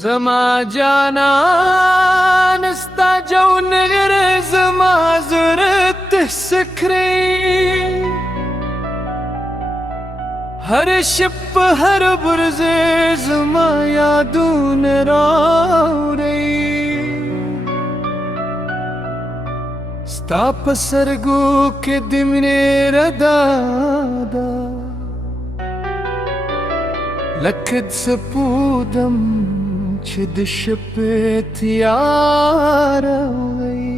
زما جانان ستا جون غیر زما زړه سکري هر شپ هر برز زما یادونه راوړي ستا په سرګو کې د مینې ردا ده لکه د سپودم چې د شپې تیاره وي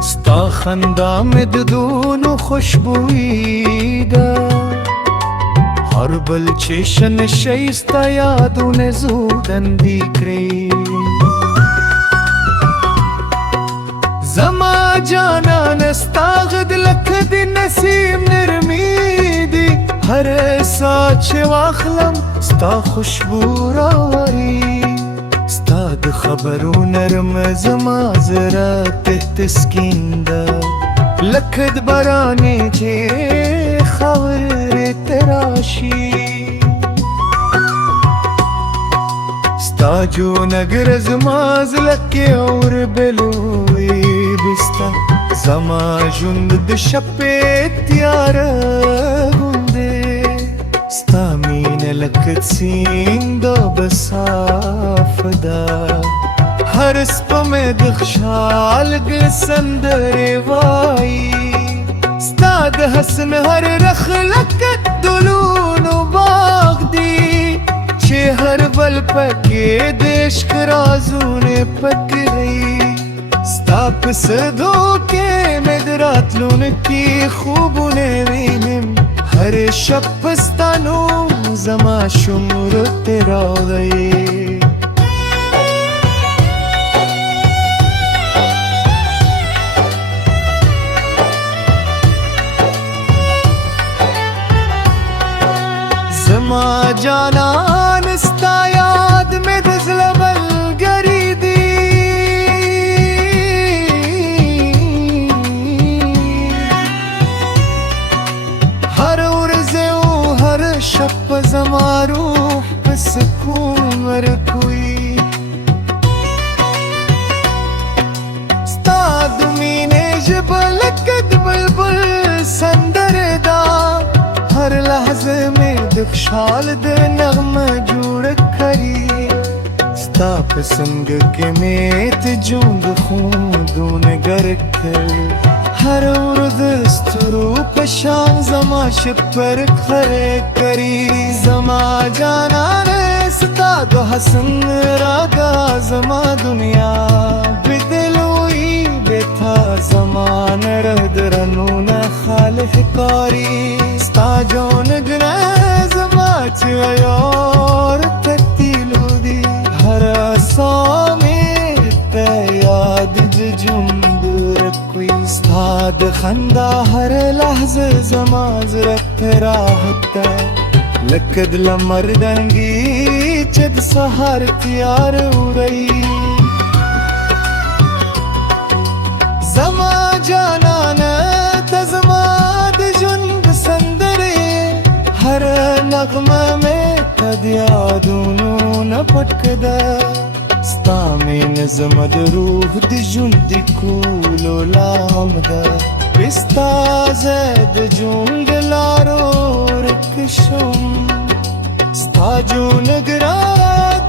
ستا خندا مې د دونو خوشبویي ده هر بل چې شنشی ستا یادونه زودندې کړې زما جانان ستا غد لکه د نسیم نرمي دي هر ساه چې واخلم ستا خوشبو راوړي ستا د خبرو نرم زما زړه ته تسکین ده لکه د بارانې چې خاورې ته راشي ستا جونګر زما زړه کې اور بلوي بستا زما ژوند د شپې تیاره غوندې ستا مینه لکه سیند اوبه صاف ده هر سپمې د خوشحالګۍ سندرې وایي ستا د حسن هر رخ لکه دلونو باغ دی چې هر بل پکې د عشق رازونه پکړي ستا په سدو کې مې د راتلونکي خوبونه وینم هر شب په ستا نوم زما شمور ته راغی زما جانان ستا یاد مې د زړه ملګرې دي هر ورځ او هر شب زما روح په سکون ورکوي ستا د مینې ژبه لکه د بلبل سندره ده هر لحظه میں د خوشحال د نغمه جوړ کړي ستا په څنګ کې مې ته ژوند خوندونه ګرک کړي هر ورځ ستورو په شان زما شپر خره کړي زما جانان ستا د حسن راګه زما دنیا بدلوي بتا زمان درنونه خالق کاری ستا جونګر زما چې یار تتیلو دی هر سامې ته یاد د ژوند رکوي ستا د خندا هر لحظه زما زړه ته راحت ده لکه د لمر دنګي چې د سهار تیار وړي زما جانان ته زما د ژوند سندرې هر نغمه مې ته د یادونو نه پټکه ده ستا مینه زما د روح د ژوند د کولو لام ده ستا زه د ژوند لارو ورک شم ستا جونګر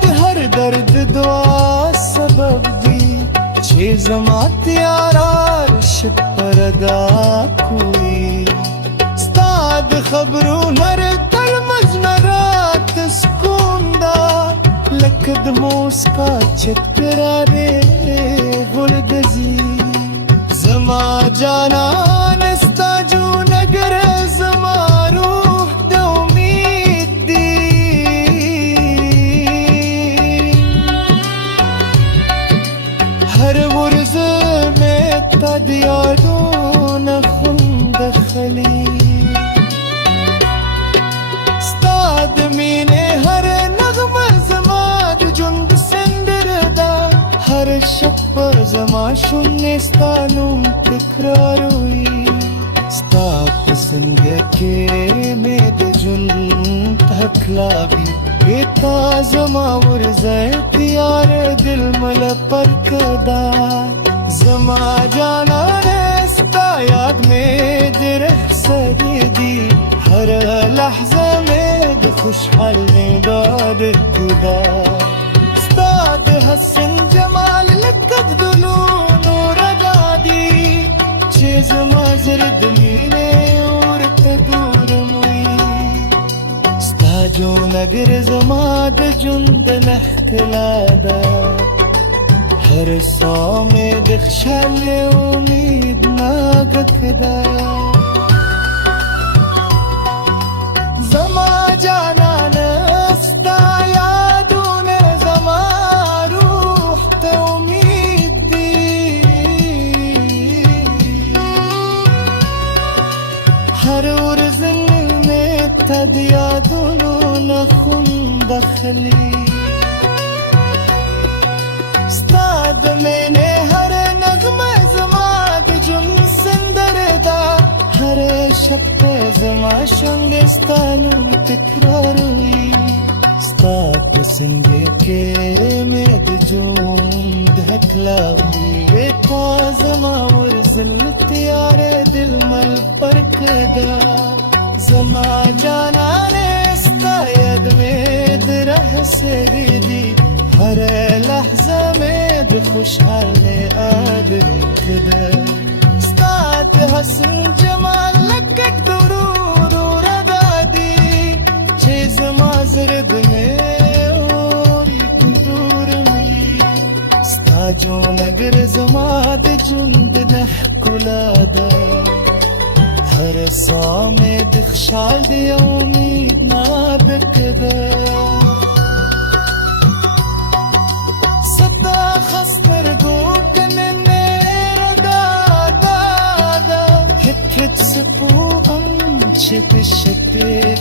د هر درد دعا سبب دی چې زما تیارا رشد پردا کوي ستا د خبرو هر تلمز نرات سکون دا لکه د موسکا چتراره غل دزي زما جانان ستا جونګر زما روح د امید دی هر ورځ مې تا د یادونه خوند خلی ستا د مینې هر نغمه زما د ژوند سندره ده شنستانم تکراروی ستا پسنگه که مید جن تکلابی بیتا زما ورزه تیار دل مل پرکدا زما جانان ستا یاد میں درخ سدیدی ہر لحظه میں د خوشحال داد خدا ستا د حسن جمال لکت دلو نور دادی چې زما زرد مینه اور ته دور موي ستا جو نگر زما د ژوند نښکلا ده هر ساه مې د خوشحال امید ناګک ده زما جانان ستا یادونه زما روح ته امید دی هر ورځ مې ته د یادونو نه خوند اخلي ستا د مینې هر نغمه زما د ژوند سندره ده هر شب ته زما شنګستانو تکراروي ستا په سنګه کې مې د ژوند هکلاوي بیتا زما ورزل تیار دل مل پرکدا زما جانانه ستا یاد مې د ره سریدي هر لحظه مې د خوشحاله عادت ده ستا د حسن جمال لکک درور دادی چې زما زرد مې اوري دور مې ستا جو نگر زما د ژوند نه ښکلا ده هر ساه مې د خوشحال د امید نابک ده Hep sıpı an çepe şepe